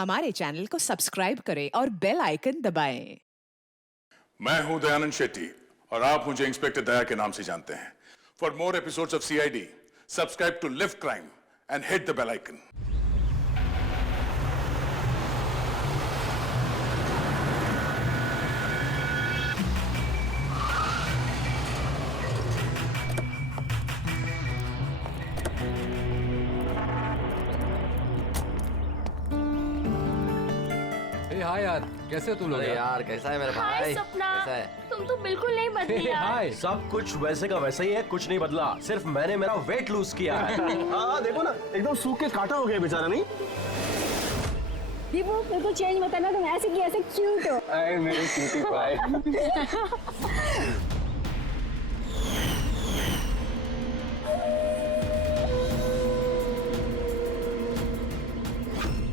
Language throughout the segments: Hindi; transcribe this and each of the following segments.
हमारे चैनल को सब्सक्राइब करें और बेल आइकन दबाएं। मैं हूं दयानंद शेट्टी और आप मुझे इंस्पेक्टर दया के नाम से जानते हैं। For more episodes of CID, subscribe to live crime and hit the bell icon. Hi यार, कैसे हो तुम लोग? अरे यार कैसा है मेरा भाई? हाय सपना, कैसा है? तुम तो बिल्कुल नहीं बदली यार। हाय। सब कुछ वैसे का वैसा ही है, कुछ नहीं बदला, सिर्फ मैंने मेरा वेट लूज किया है। हाँ देखो ना, एकदम सूख के काटा हो गया बेचारा। नहीं दीपू, मेरे को चेंज मत करना, तुम ऐसे की ऐसे क्यूट हो। अरे मेरे cutie pie.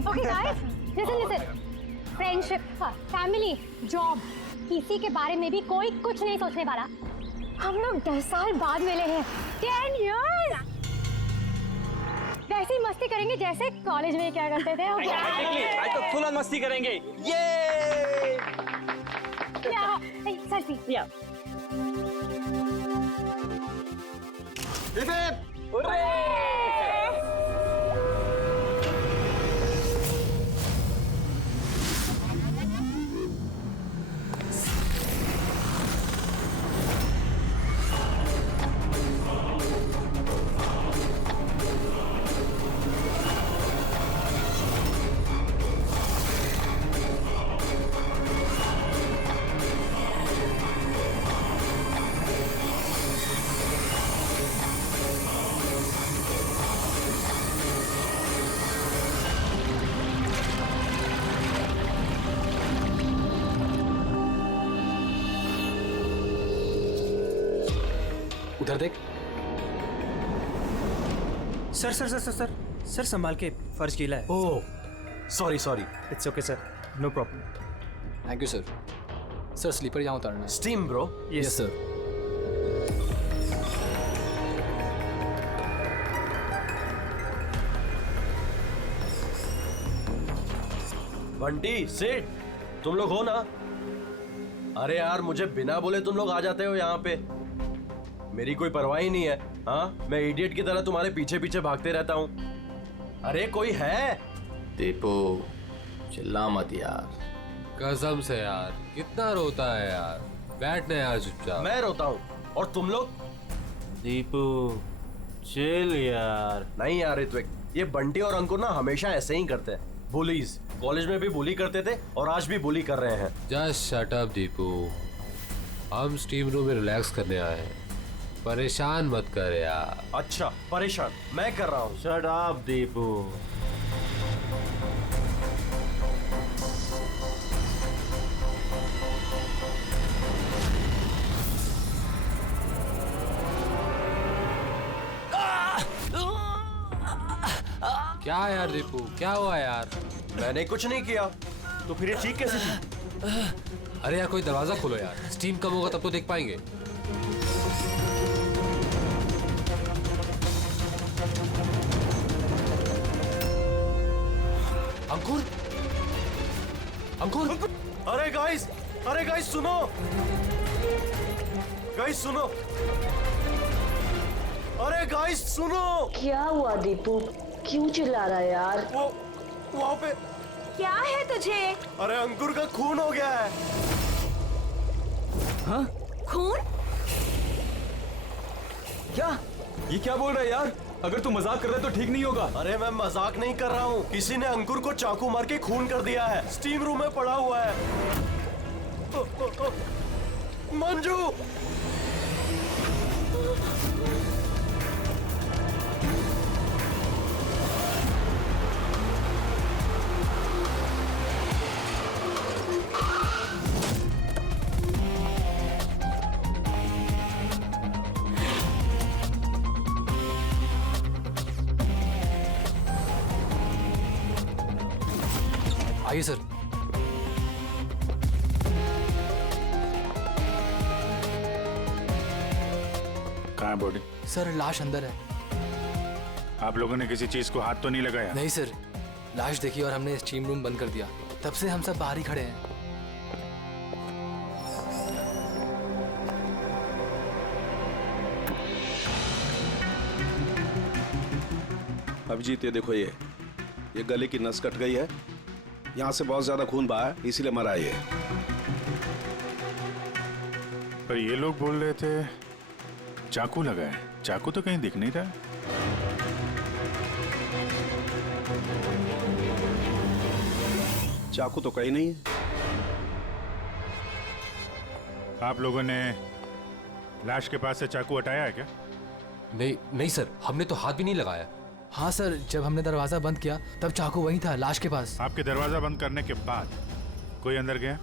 Okay guys, listen. Friendship, family, job, किसी के बारे में भी कोई कुछ नहीं सोचने वाला। हम लोग 10 साल बाद मिले हैं, 10 years। वैसे ही मस्ती करेंगे जैसे कॉलेज में क्या करते थे। आज तो फुल ऑन मस्ती करेंगे। ये सेल्फी। उधर देख। सर संभाल के, फर्श गीला है। Oh sorry. It's okay sir, no problem. Thank you sir. Sir slipper यहाँ उतारना है। Steam bro. Yes sir. Bunty sit, तुम लोग हो ना? अरे यार मुझे बिना बोले तुम लोग आ जाते हो यहाँ पे, मेरी कोई परवाह ही नहीं है। हाँ, मैं इडियट की तरह तुम्हारे पीछे पीछे भागते रहता हूँ। अरे कोई है? दीपू चिल्ला मत यार। कसम से यार, कितना रोता है यार। बैठना यार चुपचाप। मैं रोता हूँ और तुम लोग? दीपू चिल यार। नहीं यार ऋत्विक, ये बंटी और अंकुर ना हमेशा ऐसे ही करते हैं। बुलीज, कॉलेज में भी बुली करते थे और आज भी बुली कर रहे हैं। जस्ट शट अप दीपू, हम स्टीम रूम में रिलैक्स करने आए हैं, परेशान मत कर यार। अच्छा परेशान मैं कर रहा हूँ। Shut up Deepu. क्या यार दीपू, क्या हुआ यार? मैंने कुछ नहीं किया। तो फिर ये चीख कैसे थी? अरे यार कोई दरवाजा खोलो यार, स्टीम कम होगा तब तो देख पाएंगे। अंकुर, अंकुर। अरे गाइस सुनो, अरे गाइस सुनो। क्या हुआ दीपू, क्यों चिल्ला रहा है यार? वो वहाँ पे क्या है तुझे? अरे अंकुर का खून हो गया है। हाँ? खून? क्या? ये क्या बोल रहा है यार? अगर तू मजाक कर रहा है तो ठीक नहीं होगा। अरे मैं मजाक नहीं कर रहा हूँ, किसी ने अंकुर को चाकू मार के खून कर दिया है, स्टीम रूम में पड़ा हुआ है। मंजू, आइए सर। कहाँ है बॉडी? सर लाश अंदर है। आप लोगों ने किसी चीज को हाथ तो नहीं लगाया? नहीं सर, लाश देखी और हमने स्टीम रूम बंद कर दिया। तब से हम सब बाहर ही खड़े हैं। अभिजीत ये देखो, ये गले की नस कट गई है, यहाँ से बहुत ज्यादा खून बहा है, इसीलिए मरा ये। पर ये लोग बोल रहे थे चाकू लगा है। चाकू तो कहीं दिख नहीं रहा। चाकू तो कहीं नहीं है। आप लोगों ने लाश के पास से चाकू हटाया है क्या? नहीं सर, हमने तो हाथ भी नहीं लगाया। हाँ सर, जब हमने दरवाजा बंद किया तब चाकू वहीं था, लाश के पास। आपके दरवाजा बंद करने के बाद कोई अंदर गया?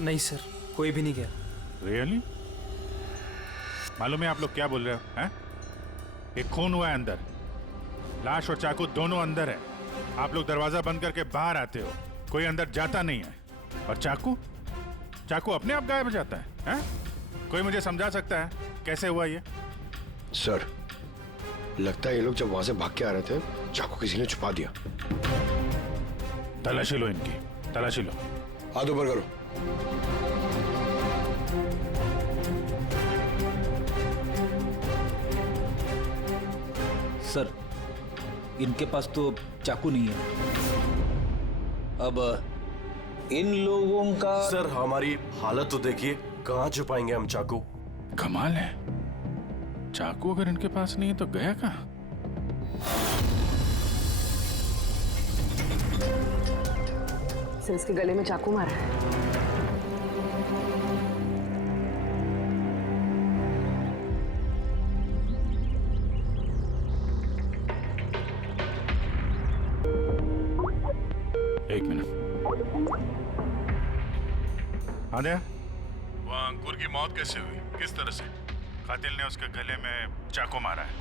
नहीं सर, कोई भी नहीं गया। रियली? मालूम है आप लोग क्या बोल रहे हो? हैं? एक खून हुआ है अंदर, लाश और चाकू दोनों अंदर है। आप लोग दरवाजा बंद करके बाहर आते हो, कोई अंदर जाता नहीं है। और चाकू अपने आप गायब हो जाता है, हैं? कोई मुझे समझा सकता है कैसे हुआ ये? सर, लगता है ये लोग जब वहां से भाग के आ रहे थे, चाकू किसी ने छुपा दिया। तलाशी लो इनकी, तलाशी लो। हाथ ऊपर करो। सर, इनके पास तो चाकू नहीं है। अब इन लोगों का सर, हमारी हालत तो देखिए, कहाँ छुपाएंगे हम चाकू? कमाल है, चाकू अगर इनके पास नहीं है तो गया कहाँ? सर, इसके गले में चाकू मारा है। एक मिनट। आद्या, वो अंकुर की मौत कैसे हुई? किस तरह से? कातिल ने उसके गले में चाकू मारा है।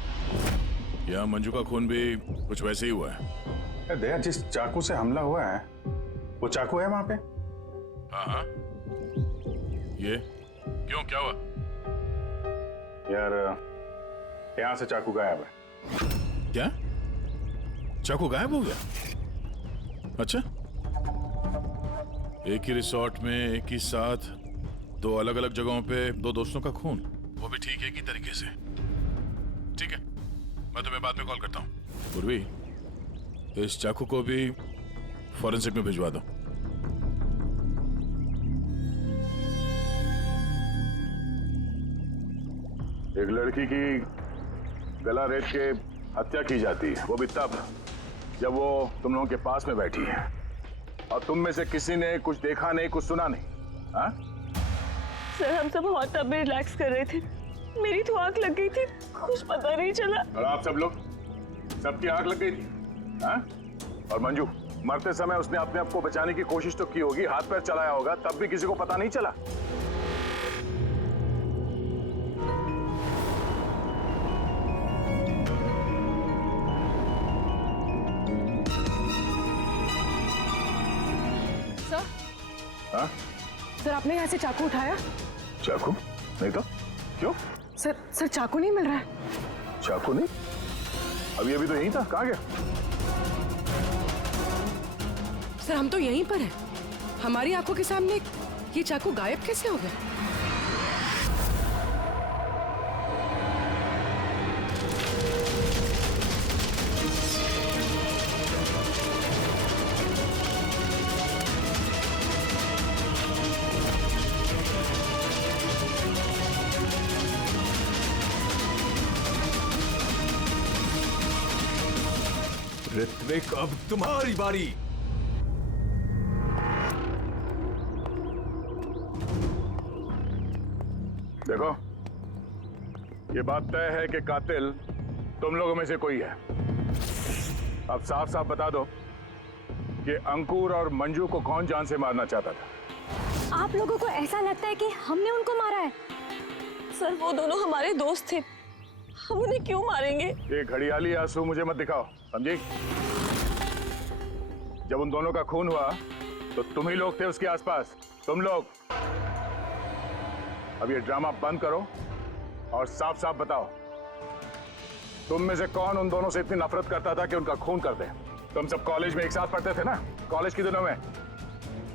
या मंजू का खून भी कुछ वैसे ही हुआ है। दया, जिस चाकू से हमला हुआ है वो चाकू है वहां पे? हाँ। ये क्यों, क्या हुआ? यार, यहाँ से चाकू गायब है। क्या? चाकू गायब हो गया? अच्छा, एक ही रिसोर्ट में एक ही साथ दो अलग अलग जगहों पे दो दोस्तों का खून, वो भी ठीक एक ही तरीके से। ठीक है, मैं तुम्हें बाद में कॉल करता हूँ। पूर्वी, इस चाकू को भी फॉरेंसिक में भिजवा दो। एक लड़की की गला रेत के हत्या की जाती है, वो भी तब जब वो तुम लोगों के पास में बैठी है और तुम में से किसी ने कुछ देखा नहीं, कुछ सुना नहीं। हाँ? सर, हम सब हॉट टब में रिलैक्स कर रहे थे, मेरी तो आंख लग गई थी, कुछ पता नहीं चला। और आप सब लोग, सबकी आंख लग गई थी? हाँ? और मंजू, मरते समय उसने अपने आप को बचाने की कोशिश तो की होगी, हाथ पैर चलाया होगा, तब भी किसी को पता नहीं चला। हाँ? सर, आपने यहाँ से चाकू उठाया? चाकू नहीं तो क्यों? सर चाकू नहीं मिल रहा है। चाकू नहीं? अभी तो यहीं था, कहाँ गया? सर, हम तो यहीं पर हैं, हमारी आंखों के सामने ये चाकू गायब कैसे हो गया? ऋत्विक, अब तुम्हारी बारी। देखो, ये बात तय है कि कातिल तुम लोगों में से कोई है। अब साफ साफ बता दो कि अंकुर और मंजू को कौन जान से मारना चाहता था। आप लोगों को ऐसा लगता है कि हमने उनको मारा है? सर, वो दोनों हमारे दोस्त थे, हम उन्हें क्यों मारेंगे? ये घड़ियाली आंसू मुझे मत दिखाओ, समझी? जब उन दोनों का खून हुआ तो तुम ही लोग थे उसके आसपास, तुम लोग। अब ये ड्रामा बंद करो और साफ साफ बताओ, तुम में से कौन उन दोनों से इतनी नफरत करता था कि उनका खून कर दे? तुम सब कॉलेज में एक साथ पढ़ते थे ना, कॉलेज के दिनों में।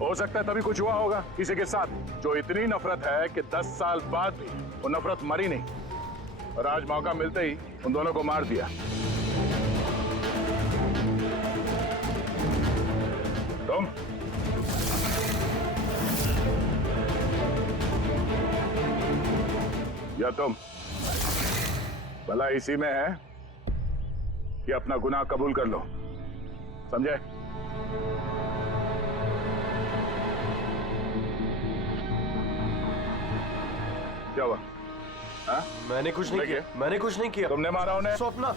हो सकता है तभी कुछ हुआ होगा किसी के साथ, जो इतनी नफरत है कि 10 साल बाद भी वो नफरत मरी नहीं, और आज मौका मिलते ही उन दोनों को मार दिया। तुम या तुम, भला इसी में है कि अपना गुनाह कबूल कर लो, समझे? क्या हुआ? हाँ? मैंने कुछ नहीं किया। मैंने कुछ नहीं किया। तुमने मारा उन्हें? स्वप्ना,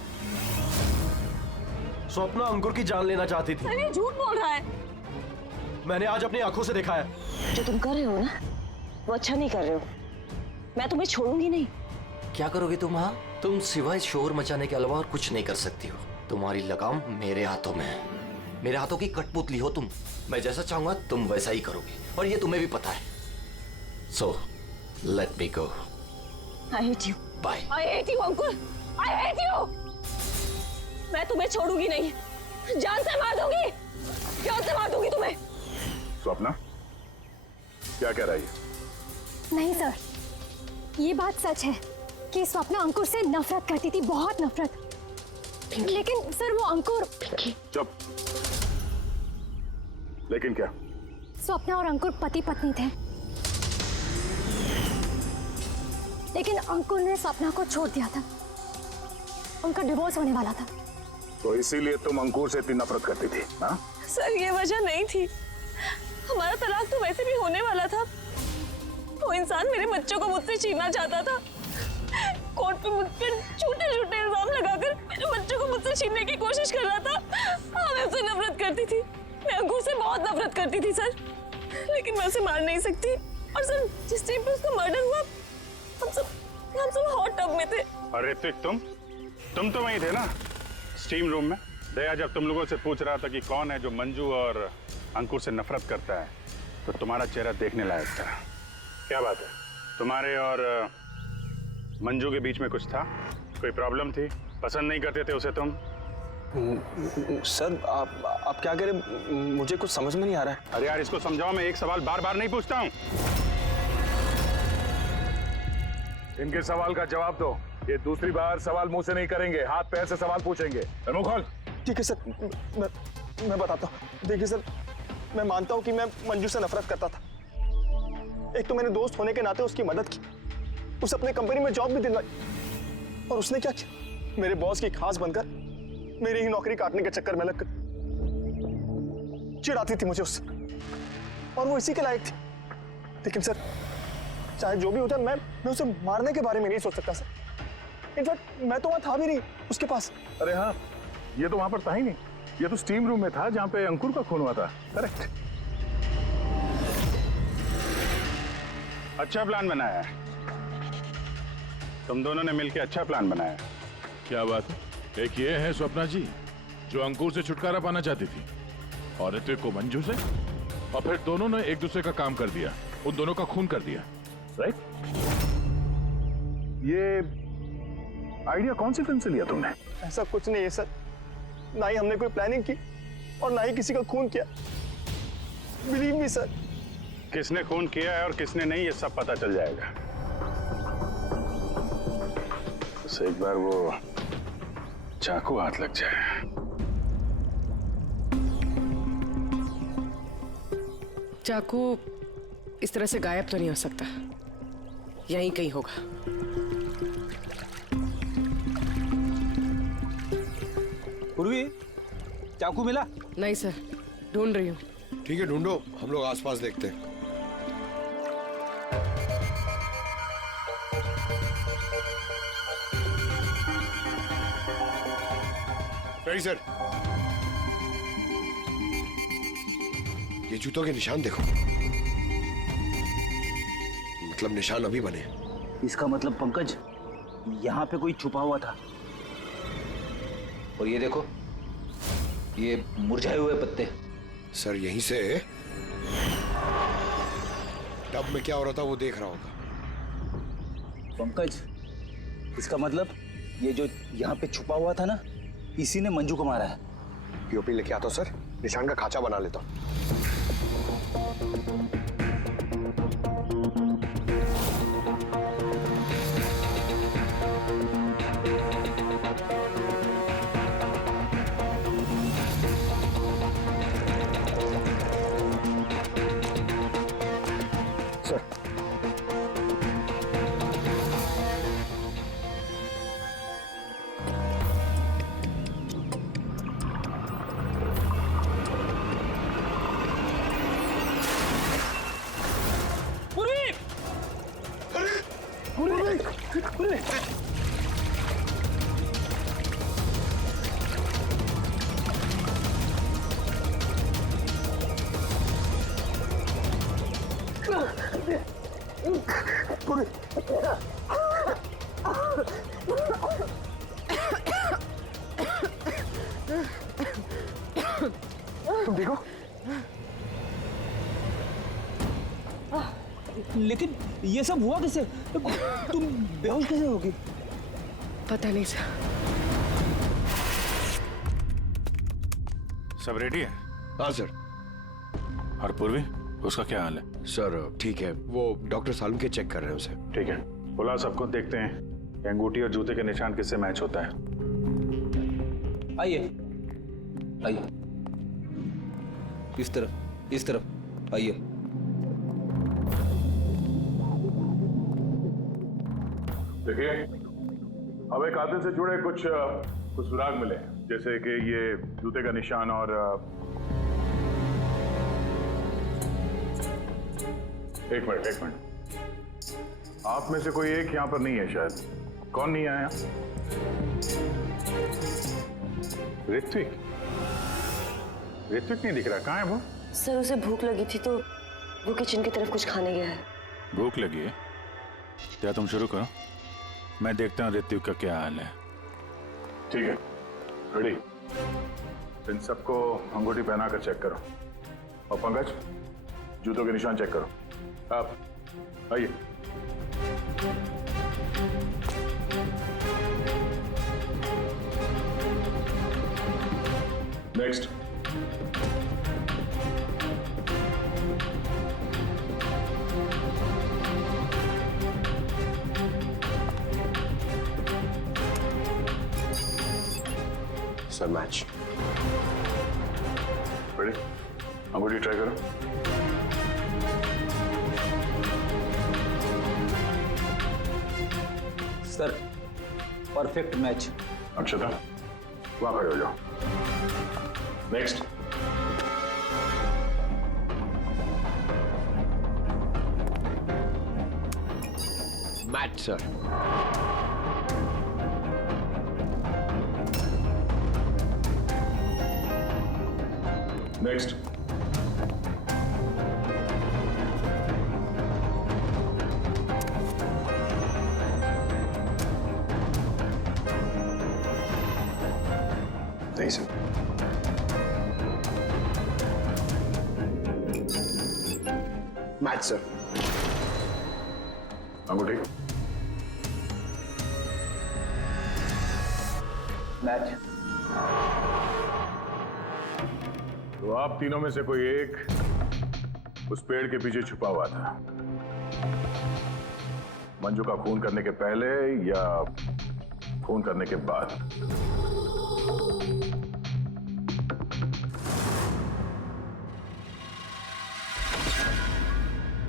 स्वप्ना अंकुर की जान लेना चाहती थी। अरे झूठ बोल रहा है। मैंने आज अपनी आंखों से देखा है। जो तुम कर रहे हो ना, वो अच्छा नहीं कर रहे हो। मैं तुम्हें छोड़ूंगी नहीं। क्या करोगे तुम? हाँ, तुम सिवाय शोर मचाने के अलावा और कुछ नहीं कर सकती हो। तुम्हारी लगाम मेरे हाथों में है। मेरे हाथों की कठपुतली हो तुम। मैं जैसा चाहूंगा तुम वैसा ही करोगे, और ये तुम्हें भी पता है। So let me go. I hate you. Bye. I hate you Ankur. I hate you. मैं तुम्हें छोड़ूंगी नहीं, जान से मार दूंगी, जान से मार दूंगी तुम्हें। स्वप्ना, क्या कह रही है? नहीं सर, ये बात सच है कि स्वप्ना अंकुर से नफरत करती थी, बहुत नफरत। लेकिन सर वो अंकुर। चुप। लेकिन क्या? स्वप्ना और अंकुर पति पत्नी थे, लेकिन अंकुर ने स्वप्ना को छोड़ दिया था। उनका डिवोर्स होने वाला था। तो इसीलिए तुम अंकुर से इतनी नफरत करती थी? हाँ? सर ये वजह नहीं थी, हमारा तलाक तो वैसे भी होने वाला था। वो इंसान मेरे बच्चों को मुझसे छीनना चाहता था। कोर्ट पे मुझ पर झूठे झूठे इल्जाम लगाकर मेरे बच्चों को मुझसे छीनने की कोशिश कर रहा था। हाँ, मैं उससे नफरत करती थी। मैं अंकुर से बहुत नफरत करती थी सर, लेकिन मैं उसे मार नहीं सकती। और सर जिस टाइम पे उसका मर्डर हुआ, हम सब हॉट टब में थे। और ऋतिक, तुम तो वहीं थे ना, स्टीम रूम में? दया जब तुम लोगों से पूछ रहा था कि कौन है जो मंजू और अंकुर से नफरत करता है, तो तुम्हारा चेहरा देखने लायक था। क्या बात है, तुम्हारे और मंजू के बीच में कुछ था? कोई प्रॉब्लम थी? पसंद नहीं करते थे उसे तुम? सर आप क्या कह रहे, मुझे कुछ समझ में नहीं आ रहा है। अरे यार, इसको समझाओ, मैं एक सवाल बार बार नहीं पूछता हूँ। इनके सवाल का जवाब दो। ये दूसरी बार सवाल मुंह से नहीं करेंगे, हाथ पैर से सवाल पूछेंगे। मुंह खोल। ठीक है सर, मैं बताता हूँ। देखिए सर, मैं मानता हूँ कि मैं मंजू से नफरत करता था। एक तो मैंने दोस्त होने के नाते उसकी मदद की, उसे अपने कंपनी में जॉब भी दिलवाई, और उसने क्या किया, मेरे बॉस की खास बनकर मेरी ही नौकरी काटने के चक्कर में लगकर चिढ़ाती थी मुझे उससे, और वो इसी के लायक थी। लेकिन सर, चाहे जो भी हो जाए, मैं उसे मारने के बारे में नहीं सोच सकता सर। इनफैक्ट मैं तो वहां था भी नहीं उसके पास। अरे हाँ, ये तो वहां पर था ही नहीं। ये तो स्टीम रूम में था जहां पे अंकुर का खून हुआ था। करेक्ट। अच्छा प्लान बनाया है तुम दोनों ने मिलकर, अच्छा प्लान बनाया है। क्या बात है? एक ये है स्वप्ना जी जो अंकुर से छुटकारा पाना चाहती थी, और ऋतिक को मंजू से, और फिर दोनों ने एक दूसरे का काम कर दिया, उन दोनों का खून कर दिया। राइट। ये आइडिया कौन सी फिल्म से लिया तुमने? ऐसा कुछ नहीं है सर, ना ही हमने कोई प्लानिंग की और ना ही किसी का खून किया। Believe me sir. किसने खून किया है और किसने नहीं, ये सब पता चल जाएगा। बस एक बार वो चाकू हाथ लग जाए। चाकू इस तरह से गायब तो नहीं हो सकता, यहीं कहीं होगा। पूर्वी, चाकू मिला? नहीं सर, ढूंढ रही हूँ। ठीक है, ढूंढो, हम लोग आसपास देखते हैं। Ready sir. ये जूतों के निशान देखो, मतलब निशान अभी बने। इसका मतलब पंकज, यहाँ पे कोई छुपा हुआ था। और ये देखो, ये मुरझाए हुए पत्ते। सर यहीं से टब में क्या हो रहा था वो देख रहा होगा। पंकज, इसका मतलब ये जो यहाँ पे छुपा हुआ था ना, इसी ने मंजू को मारा है, पीओपी लेके आता हूँ सर, निशान का खांचा बना लेता हूँ। सर तुम देखो, लेकिन ये सब हुआ कैसे? तुम बेहोश कैसे होगी? पता नहीं सर। सब रेडी है? हाँ सर। और पूर्वी, उसका क्या हाल है? सर ठीक है, वो डॉक्टर सालम के चेक कर रहे हैं उसे। ठीक है, बुला सबको, देखते हैं कि अंगूठी और जूते के निशान किससे मैच होता है। आइए आइए, इस तरफ आइए। देखिए, हमें कातिल से जुड़े कुछ सुराग मिले, जैसे कि ये जूते का निशान और एक मिनट, आप में से कोई एक यहाँ पर नहीं है शायद। कौन नहीं आया? ऋत्विक नहीं दिख रहा, कहाँ है वो? सर उसे भूख लगी थी तो वो किचन की तरफ कुछ खाने गया है। भूख लगी है? क्या तुम शुरू करो, मैं देखता हूँ ऋत्विक का क्या हाल है। ठीक है, रेडी। इन सबको अंगूठी पहना कर चेक करो, और पंकज जूतों के निशान चेक करो। आप आइए। नेक्स्ट। Sir match ready? अंगूठी ट्राई करो। Sir perfect match. अच्छा था, वहां खड़े हो जाओ। नेक्स्ट। Match sir. नेक्स्ट। नहीं सर। Match sir. अंगूठी। मैच। तो आप तीनों में से कोई एक उस पेड़ के पीछे छुपा हुआ था, मंजू का खून करने के पहले या खून करने के बाद?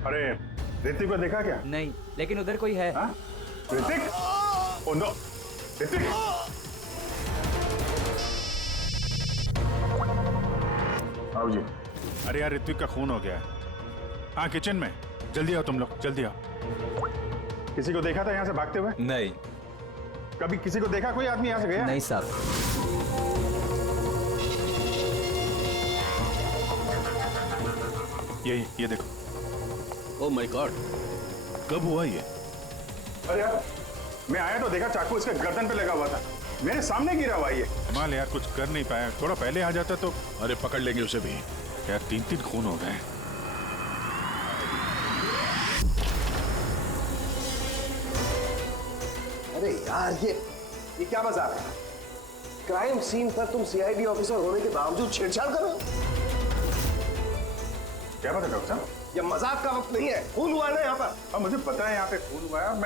अरे ऋतिक को देखा क्या? नहीं, लेकिन उधर कोई है। ऋतिक? Oh no, Hritik! आओ जी। अरे यार, ऋत्विक का खून हो गया है। हाँ, किचन में, जल्दी आओ तुम लोग, जल्दी आओ। किसी को देखा था यहाँ से भागते हुए? नहीं। कभी किसी को देखा कोई आदमी यहाँ से गया? नहीं साहब। ये देखो। ओह माय गॉड, कब हुआ ये? अरे यार, मैं आया तो देखा चाकू इसके गर्दन पे लगा हुआ था, मेरे सामने गिरा हुआ ये। माल यार, कुछ कर नहीं पाया, थोड़ा पहले आ जाता तो। अरे पकड़ लेंगे उसे भी। यार 3 खून हो गए। अरे यार, ये क्या मजाक है? क्राइम सीन पर तुम सीआईडी ऑफिसर होने के बावजूद छेड़छाड़ कर रहे हो? क्या बात है डॉक्टर साहब? ये मजाक का वक्त नहीं है, खून हुआ है ना यहाँ पर। अब मुझे पता है यहाँ पे खून हुआ है और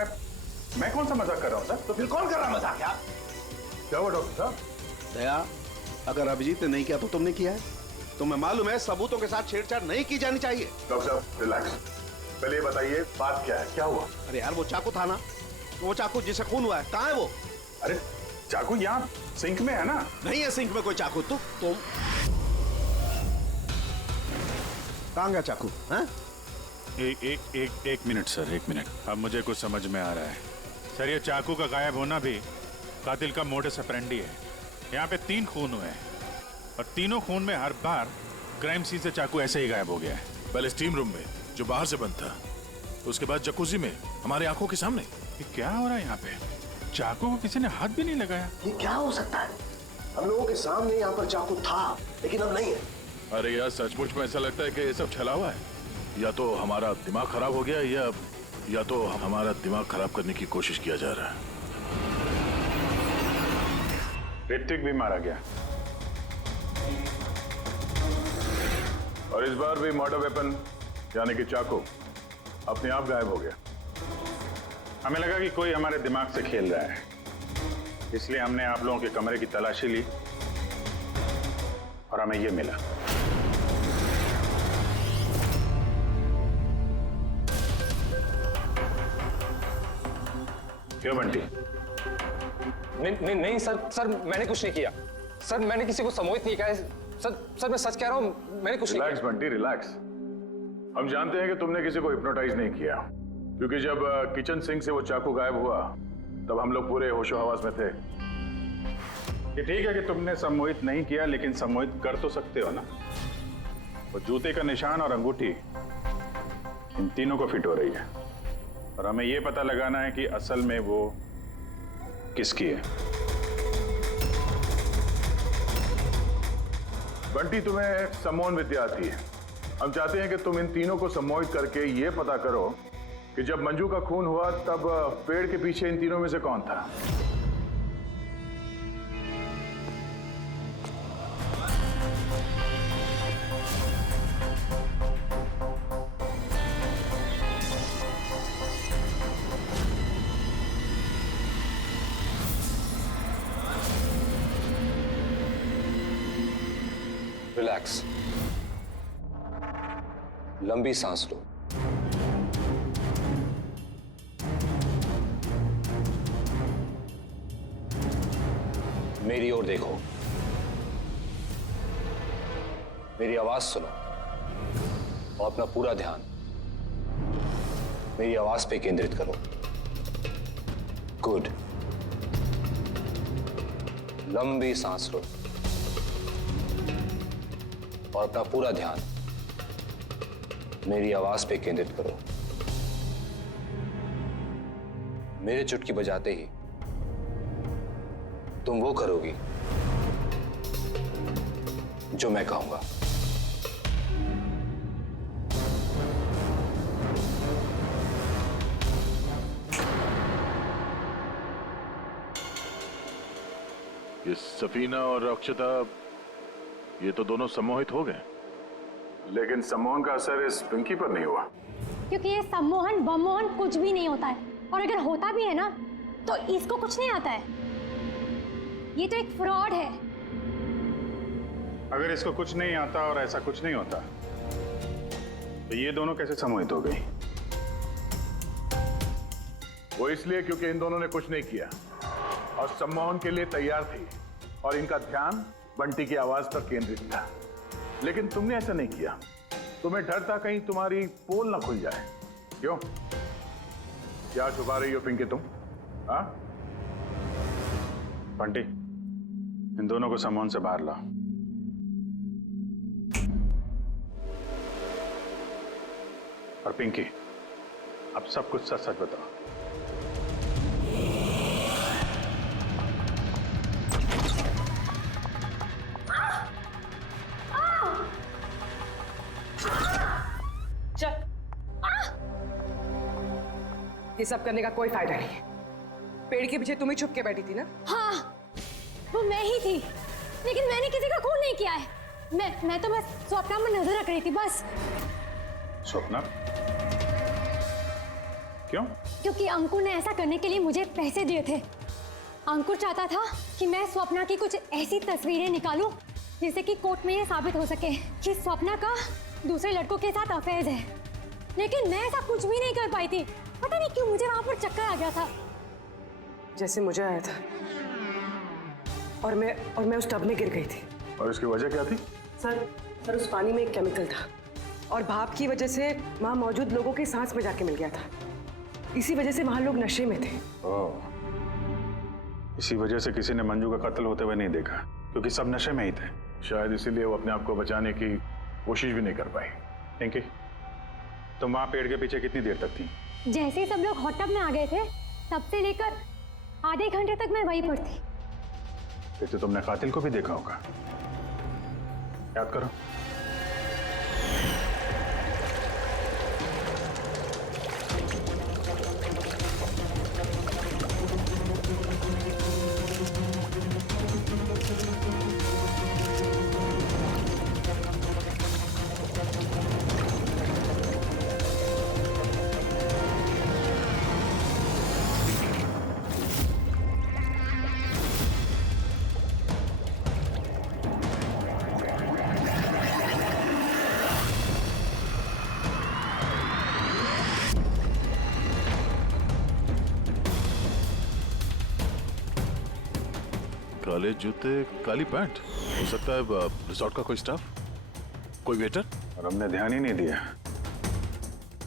मैं कौन सा मजाक कर रहा हूँ सर? तो फिर कौन कर रहा है मजाक यार? क्या हुआ डॉक्टर साहब? दया, अगर अभिजीत ने नहीं किया तो तुमने किया है। तुम्हें मालूम है सबूतों के साथ छेड़छाड़ नहीं की जानी चाहिए। डॉक्टर साहब रिलैक्स, पहले ये बताइए बात क्या है, क्या हुआ? अरे यार वो चाकू था ना, वो चाकू जिसे खून हुआ है, कहाँ है वो? अरे चाकू यहाँ सिंक में है ना? नहीं है सिंक में कोई चाकू। तुम कहाँ गया चाकू? हाँ? एक मिनट सर, एक मिनट। अब मुझे कुछ समझ में आ रहा है सर। ये चाकू का गायब होना भी कातिल का मोडस ऑपरेंडी है। यहाँ पे 3 खून हुए हैं और तीनों खून में हर बार क्राइम सीन से चाकू ऐसे ही गायब हो गया है। पहले स्टीम रूम में जो बाहर से बंद था, उसके बाद जकूजी में हमारी आंखों के सामने। ये क्या हो रहा है यहाँ पे? चाकू को किसी ने हाथ भी नहीं लगाया। ये क्या हो सकता है? हम लोगों के सामने यहाँ पर चाकू था लेकिन अब नहीं है। अरे यार सचमुच में ऐसा लगता है कि ये सब छलावा है। या तो हमारा दिमाग खराब हो गया या तो हमारा दिमाग खराब करने की कोशिश किया जा रहा है। ऋतिक भी मारा गया और इस बार भी मर्डर वेपन यानी कि चाकू अपने आप गायब हो गया। हमें लगा कि कोई हमारे दिमाग से खेल रहा है, इसलिए हमने आप लोगों के कमरे की तलाशी ली और हमें ये मिला। क्यों बंटी? नहीं सर मैंने कुछ नहीं किया। सर मैंने किसी को सम्मोहित नहीं किया है। सर मैं सच कह रहा हूँ, मैंने कुछ नहीं किया। Relax Bunty, relax. हम जानते हैं कि तुमने किसी को हिप्नोटाइज नहीं किया, क्योंकि जब किचन सिंक से वो चाकू गायब हुआ तब हम लोग पूरे होशो हवास में थे। ये ठीक है कि तुमने सम्मोहित नहीं किया, लेकिन सम्मोहित कर तो सकते हो ना। वो जूते का निशान और अंगूठी इन तीनों को फिट हो रही है और हमें ये पता लगाना है कि असल में वो किसकी है। बंटी, तुम्हें सम्मोहन विद्या आती है। हम चाहते हैं कि तुम इन तीनों को सम्मोहित करके ये पता करो कि जब मंजू का खून हुआ तब पेड़ के पीछे इन तीनों में से कौन था। रिलैक्स, लंबी सांस लो। मेरी ओर देखो, मेरी आवाज सुनो और अपना पूरा ध्यान मेरी आवाज पे केंद्रित करो। गुड। लंबी सांस लो और अपना पूरा ध्यान मेरी आवाज पे केंद्रित करो। मेरे चुटकी बजाते ही तुम वो करोगी जो मैं कहूंगा। ये सफीना और अक्षता, ये तो दोनों सम्मोहित हो गए, लेकिन सम्मोहन का असर इस पिंकी पर नहीं हुआ। क्योंकि ये सम्मोहन बमोहन कुछ भी नहीं होता है, और अगर होता भी है ना तो इसको कुछ नहीं आता है। ये तो एक फ्रॉड है। अगर इसको कुछ नहीं आता और ऐसा कुछ नहीं होता तो ये दोनों कैसे सम्मोहित हो गई? वो इसलिए क्योंकि इन दोनों ने कुछ नहीं किया और सम्मोहन के लिए तैयार थी और इनका ध्यान बंटी की आवाज पर केंद्रित था। लेकिन तुमने ऐसा नहीं किया। तुम्हें डर था कहीं तुम्हारी पोल ना खुल जाए। क्यों? क्या छुपा रही हो पिंकी तुम? हाँ बंटी, इन दोनों को सम्मोहन से बाहर लाओ। और पिंकी, अब सब कुछ सच सच बताओ। ये सब करने का कोई फायदा नहीं है। पेड़ के पीछे तुम ही छुप के बैठी थी ना? हाँ, वो मैं ही थी, लेकिन मैंने किसी का खून नहीं किया है। मैं तो बस स्वप्ना में नजर रख रही थी बस। स्वप्ना? क्यों? क्योंकि अंकुर ने ऐसा करने के लिए मुझे पैसे दिए थे। अंकुर चाहता था कि मैं स्वप्ना की कुछ ऐसी तस्वीरें निकालूं जिससे कि कोर्ट में ये साबित हो सके कि स्वप्ना का दूसरे लड़कों के साथ अफेयर है। लेकिन मैं ऐसा कुछ भी नहीं कर पाई थी। पता नहीं क्यों मुझे वहां पर चक्कर आ गया था, जैसे मुझे आया था। और मैं उस टब में गिर गई थी। और इसकी वजह क्या थी? सर उस पानी में एक केमिकल था और भाप की वजह से वहां मौजूद लोगों की सांस में जाके मिल गया था। इसी वजह से वहां लोग नशे में थे। इसी वजह से किसी ने मंजू का कत्ल होते हुए नहीं देखा, क्योंकि सब नशे में ही थे। शायद इसीलिए वो अपने आप को बचाने की कोशिश भी नहीं कर पाई। पिंकी, तुम वहां पेड़ के पीछे कितनी देर तक थी? जैसे ही सब लोग हॉट टब में आ गए थे तब से लेकर आधे घंटे तक मैं वहीं पर थी। फिर तो तुमने कातिल को भी देखा होगा। याद करो। काले जूते, काली पैंट। हो सकता है रिसोर्ट का कोई स्टाफ, कोई वेटर। और हमने ध्यान ही नहीं दिया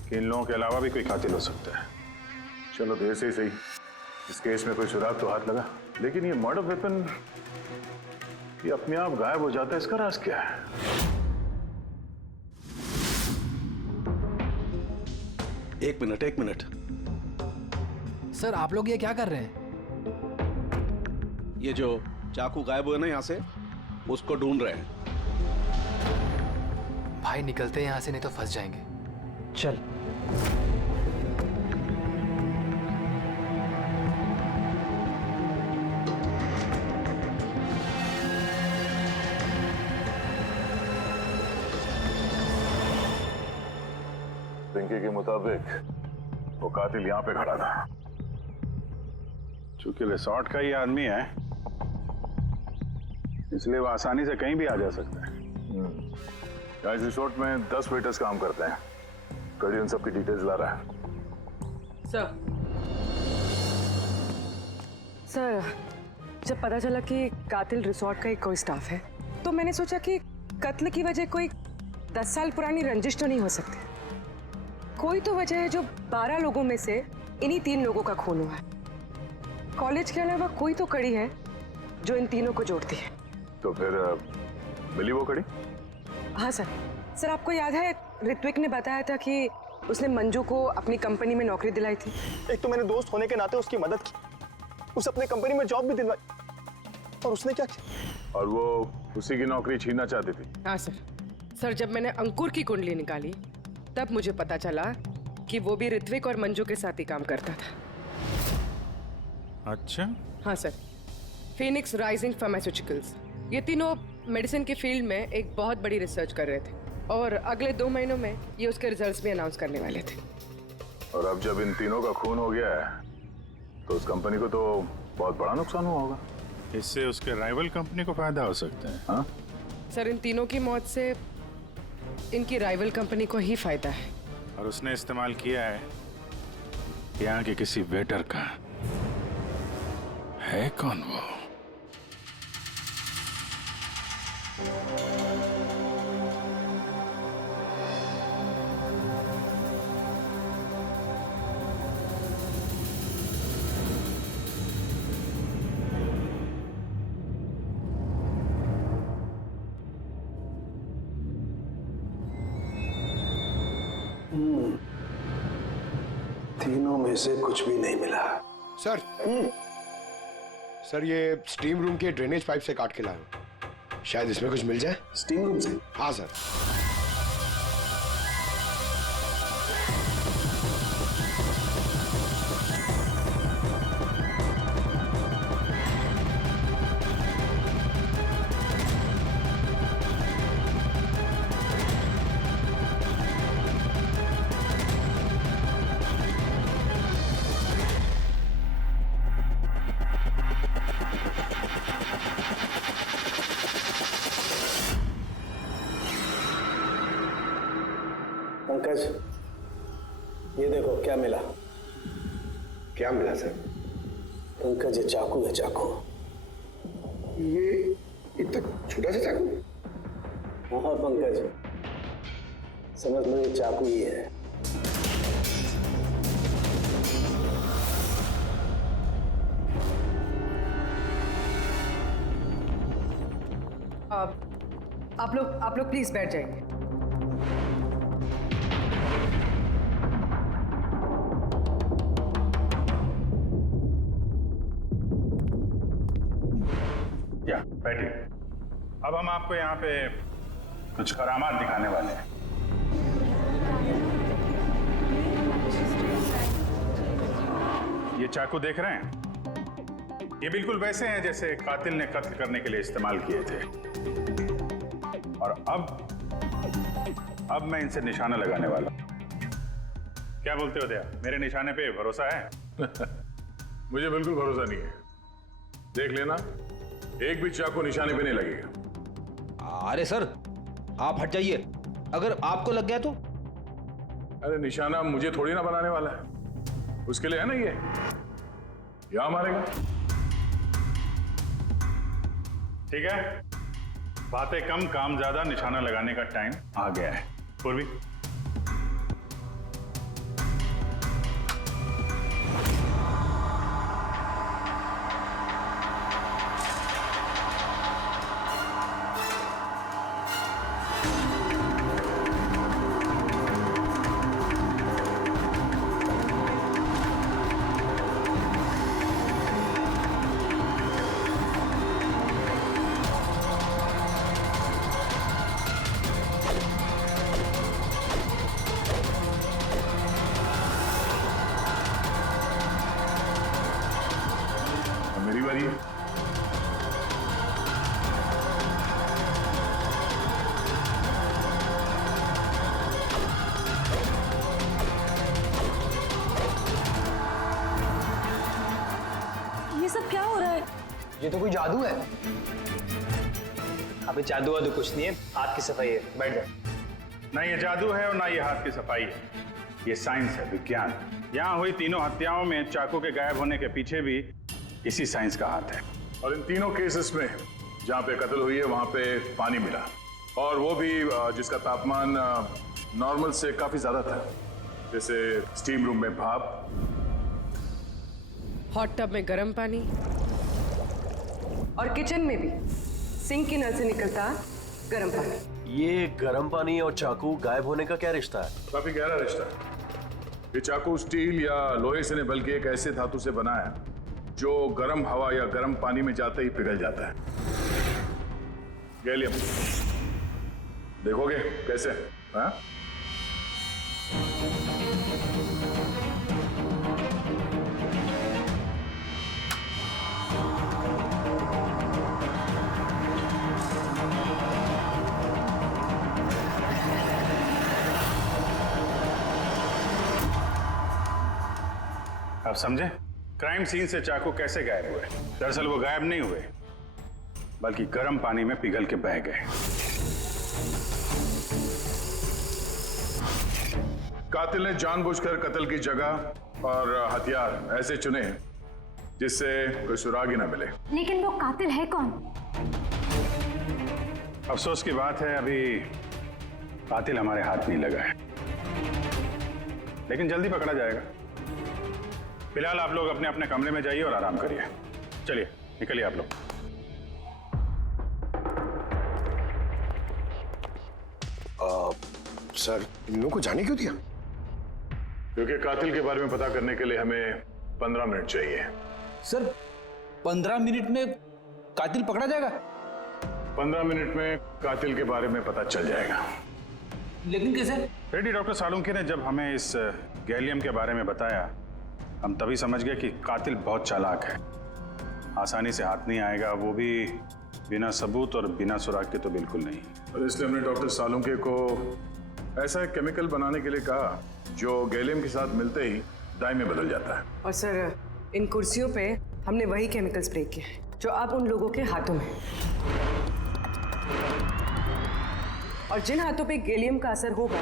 कि इन लोगों के अलावा भी कोई कातिल हो सकता है। चलो देर से ही सही, इस केस में कोई सुराग तो हाथ लगा। लेकिन ये मर्डर वेपन ये अपने आप गायब हो जाता है, इसका राज क्या है? एक मिनट। सर आप लोग ये क्या कर रहे हैं? ये जो चाकू गायब हुआ ना यहाँ से, उसको ढूंढ रहे हैं। भाई निकलते हैं यहाँ से, नहीं तो फंस जाएंगे। चल। पिंकी के मुताबिक वो कातिल यहाँ पे खड़ा था। चूंकि रिसोर्ट का ही आदमी है, इसलिए वो आसानी से कहीं भी आ जा सकता है। इस रिसोर्ट में 10 वेटर्स काम करते हैं। कड़ी उन सबकी डिटेल्स ला रहा है। सर जब पता चला कि कातिल रिसोर्ट का ही कोई स्टाफ है, तो मैंने सोचा कि कत्ल की वजह कोई 10 साल पुरानी रंजिश तो नहीं हो सकती। कोई तो वजह है जो 12 लोगों में से इन्हीं 3 लोगों का खून हुआ है। कॉलेज के अलावा कोई तो कड़ी है जो इन तीनों को जोड़ती है। तो फिर मिली वो कड़ी? हाँ सर आपको याद है ऋत्विक ने बताया था कि उसने मंजू को अपनी कंपनी में नौकरी दिलाई थी। एक तो मैंने दोस्त होने के नाते उसकी मदद की, उसे अपने कंपनी में जॉब भी दिलवाई, और उसने क्या किया? और वो उसी की नौकरी छीनना चाहती थी। हाँ सर जब मैंने अंकुर की कुंडली निकाली तब मुझे पता चला कि वो भी ऋत्विक और मंजू के साथ ही काम करता था। अच्छा। हाँ सर, फिनिक्स राइजिंग फार्मास्यूटिकल्स, ये तीनों मेडिसिन की फील्ड में एक बहुत बड़ी रिसर्च कर रहे थे और अगले 2 महीनों में ये उसके रिजल्ट्स भी अनाउंस करने वाले थे। और अब जब इन तीनों का खून हो गया है तो उस कंपनी को तो बहुत बड़ा नुकसान हुआ होगा। इससे उसके राइवल कंपनी को फायदा हो सकता है। हाँ सर इन तीनों की मौत से इनकी राइवल कंपनी को ही फायदा है। और उसने इस्तेमाल किया है यहाँ के किसी वेटर का। है कौन वो? तीनों में से कुछ भी नहीं मिला। सर सर ये स्टीम रूम के ड्रेनेज पाइप से काट के लाया हूं। शायद इसमें कुछ मिल जाए। स्टीम रूम से? हाँ सर। पंकज, ये देखो क्या मिला। क्या मिला सर? पंकज, ये चाकू है, चाकू। ये इतना छोटा सा चाकू? हाँ पंकज, समझ लो ये चाकू ही है। आप लोग प्लीज बैठ जाइए। या बैठिए। अब हम आपको यहाँ पे कुछ करामात दिखाने वाले हैं। ये चाकू देख रहे हैं? ये बिल्कुल वैसे हैं जैसे कातिल ने कत्ल करने के लिए इस्तेमाल किए थे। और अब मैं इनसे निशाना लगाने वाला हूं। क्या बोलते हो दया, मेरे निशाने पे भरोसा है? मुझे बिल्कुल भरोसा नहीं है। देख लेना, एक भी चाकू निशाने पे नहीं लगेगा। अरे सर, आप हट जाइए, अगर आपको लग गया तो? अरे निशाना मुझे थोड़ी ना बनाने वाला है, उसके लिए है ना ये, यहां मारेगा। ठीक है, बातें कम काम ज्यादा, निशाना लगाने का टाइम आ गया है। पूर्वी, मेरी बारी है। ये सब क्या हो रहा है? ये तो कोई जादू है। अबे जादू वादू कुछ नहीं है, हाथ की सफाई है, बैठ जाओ। ना ये जादू है और ना ये हाथ की सफाई है, ये साइंस है, विज्ञान। यहाँ हुई तीनों हत्याओं में चाकू के गायब होने के पीछे भी इसी साइंस का हाथ है। और इन तीनों केसेस में जहां पे कत्ल हुई है वहां पे पानी मिला, और वो भी जिसका तापमान नॉर्मल से काफी ज्यादा था, जैसे स्टीम रूम में भाप, हॉट टब में गर्म पानी, और किचन में भी सिंक की नल से निकलता गर्म पानी। ये गर्म पानी और चाकू गायब होने का क्या रिश्ता है? काफी गहरा रिश्ता है। ये चाकू स्टील या लोहे से नहीं बल्कि एक ऐसे धातु से बना है जो गर्म हवा या गर्म पानी में जाते ही पिघल जाता है। गैलियम, देखोगे कैसे? हाँ? आप समझे? क्राइम सीन से चाकू कैसे गायब हुए? दरअसल वो गायब नहीं हुए, बल्कि गर्म पानी में पिघल के बह गए। कातिल ने जानबूझकर कत्ल की जगह और हथियार ऐसे चुने जिससे कोई सुराग ही ना मिले। लेकिन वो कातिल है कौन? अफसोस की बात है, अभी कातिल हमारे हाथ नहीं लगा है, लेकिन जल्दी पकड़ा जाएगा। फिलहाल आप लोग अपने अपने कमरे में जाइए और आराम करिए। चलिए निकलिए आप लोग। सर, इन लोगों को जाने क्यों दिया? क्योंकि कातिल के बारे में पता करने के लिए हमें 15 मिनट चाहिए। सर, 15 मिनट में कातिल पकड़ा जाएगा? 15 मिनट में कातिल के बारे में पता चल जाएगा। लेकिन कैसे? रेड्डी डॉक्टर सालुंके ने जब हमें इस गैलियम के बारे में बताया, हम तभी समझ गए कि कातिल बहुत चालाक है, आसानी से हाथ नहीं आएगा, वो भी बिना सबूत और बिना सुराग के तो बिल्कुल नहीं। और इसलिए हमने डॉक्टर सालुंके को ऐसा केमिकल बनाने के लिए कहा जो गैलियम के साथ मिलते ही डाई में बदल जाता है। और सर, इन कुर्सियों पे हमने वही केमिकल स्प्रे किया है जो अब उन लोगों के हाथों में है। और जिन हाथों पे गैलियम का असर होगा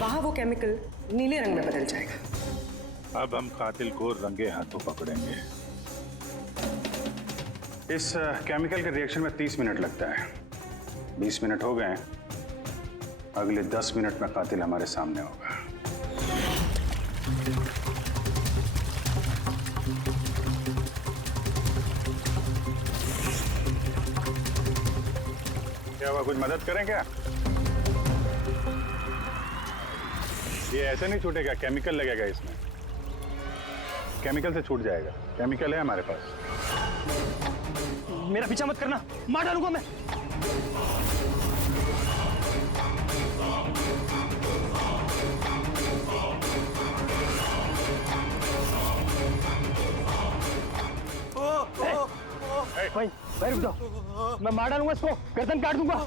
वहां वो केमिकल नीले रंग में बदल जाएगा। अब हम कातिल को रंगे हाथों पकड़ेंगे। इस केमिकल के रिएक्शन में 30 मिनट लगता है। 20 मिनट हो गए हैं, अगले 10 मिनट में कातिल हमारे सामने होगा। क्या हुआ, कुछ मदद करें क्या? ये ऐसे नहीं छूटेगा, केमिकल लगेगा इसमें। केमिकल से छूट जाएगा, केमिकल है हमारे पास। मेरा पीछा मत करना, मार डालूंगा मैं। भाई भाई रुक जाओ, मैं मार डालूंगा इसको, गर्दन काट दूंगा।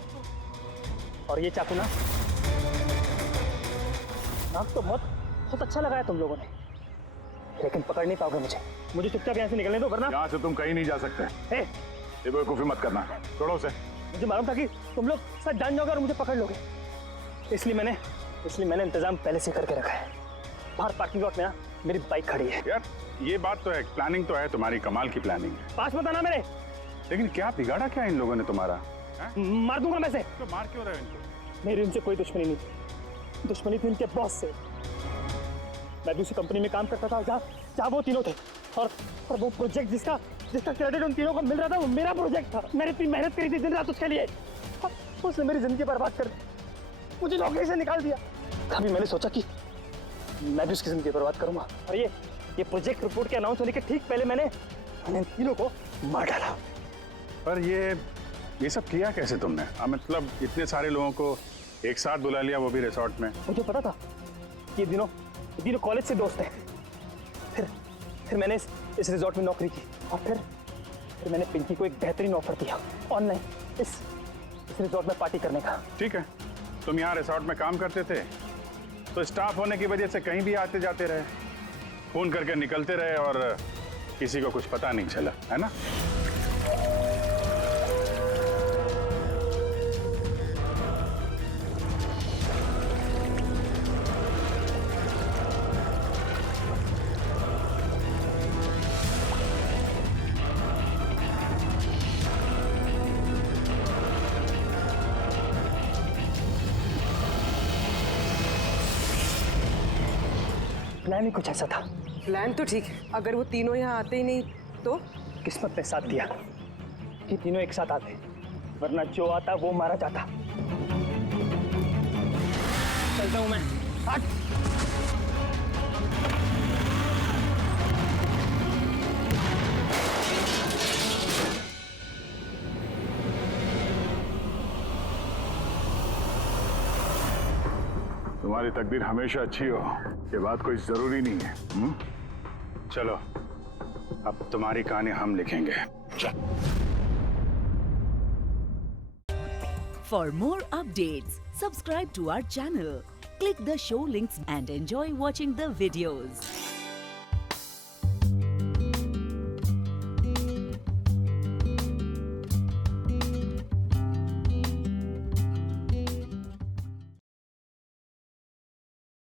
और ये चाकू ना, नाक तो बहुत अच्छा लगाया तुम लोगों ने, लेकिन पकड़ नहीं पाओगे मुझे चुपचाप यहाँ से निकलने दो, वरना यहाँ से तुम कहीं नहीं जा सकते। ये बेवकूफी मत करना, छोड़ो उसे। मुझे मालूम था कि तुम लोग सब जान जाओगे और मुझे पकड़ लोगे, इसलिए मैंने इंतजाम पहले से करके रखा है। बाहर पार्किंग लॉट में ना मेरी बाइक खड़ी है। यार ये बात तो है, प्लानिंग तो है तुम्हारी, कमाल की प्लानिंग है। पास मत आना मेरे। लेकिन क्या बिगाड़ा क्या इन लोगों ने तुम्हारा? मार दूंगा मैं से। तो मार क्यों रहे हो इनको? मेरी उनसे कोई दुश्मनी नहीं थी, दुश्मनी थी उनके बॉस से। मैं दूसरी कंपनी में काम करता था जहाँ वो तीनों थे, और वो प्रोजेक्ट जिसका क्रेडिट उन तीनों को मिल रहा था वो मेरा प्रोजेक्ट था। मैंने इतनी मेहनत करी थी दिन रात उसके लिए, उसने मेरी जिंदगी बर्बाद कर दी, मुझे नौकरी से निकाल दिया। अभी मैंने सोचा कि मैं भी उसकी जिंदगी बर्बाद करूंगा, और ये प्रोजेक्ट रिपोर्ट के अनाउंस होने के ठीक पहले मैंने इन तीनों को मार डाला। पर ये सब किया कैसे तुमने? मतलब इतने सारे लोगों को एक साथ बुला लिया, वो भी रिसोर्ट में। मुझे पता था ये तीनों कॉलेज से दोस्त हैं। फिर मैंने इस रिसोर्ट में नौकरी की, और फिर मैंने पिंकी को एक बेहतरीन ऑफर दिया ऑनलाइन इस रिसोर्ट में पार्टी करने का। ठीक है, तुम यहाँ रिसोर्ट में काम करते थे तो स्टाफ होने की वजह से कहीं भी आते जाते रहे, फोन करके निकलते रहे, और किसी को कुछ पता नहीं चला, है ना? प्लान ही कुछ ऐसा था। प्लान तो ठीक है, अगर वो तीनों यहाँ आते ही नहीं तो? किस्मत ने साथ दिया कि तीनों एक साथ आते, वरना जो आता वो मारा जाता। चलता हूं मैं। हट। तुम्हारी तकदीर हमेशा अच्छी हो, ये बात कोई जरूरी नहीं है। चलो अब तुम्हारी कहानी हम लिखेंगे। For more updates, subscribe to our channel, click the show links and enjoy watching the videos.